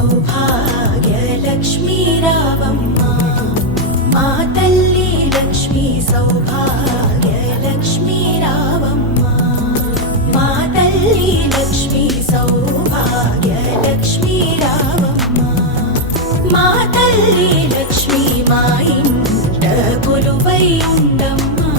సౌభాగ్యలక్ష్మీ రావమ్మా మా తల్లి లక్ష్మీ సౌభాగ్యలక్ష్మీ రావమ్మా మా తల్లి లక్ష్మీ సౌభాగ్యలక్ష్మీ రావమ్మా మా తల్లి లక్ష్మీ మా ఇంట కొలువై ఉండమ్మా.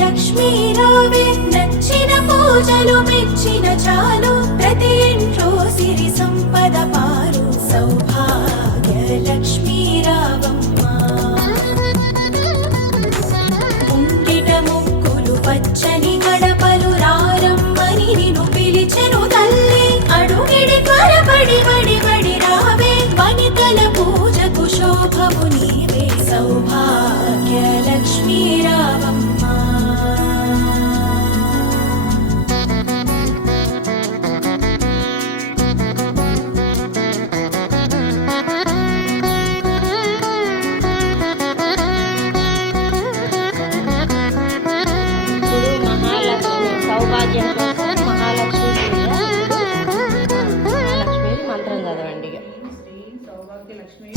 లక్ష్మీ రావే నచ్చిన పూజలు మెచ్చిన చాలు ప్రతి ఇంట్లో సిరి సంపద పారు సౌభాగ్య లక్ష్మీ రావమ్మా ముంగిట ముక్కులు పచ్చని గడపలు రారమ్మని నిన్ను పిలిచెను తల్లి అడుగిడి త్వరపడి బడి బడి రావే వనితల పూజకు శోభము నీవే సౌభాగ్య లక్ష్మీ రావమ్మా. సౌభాగ్యం కోసం మహాలక్ష్మి పూజ. మహాలక్ష్మి మంత్రం చదవండి. శ్రీ సౌభాగ్య లక్ష్మి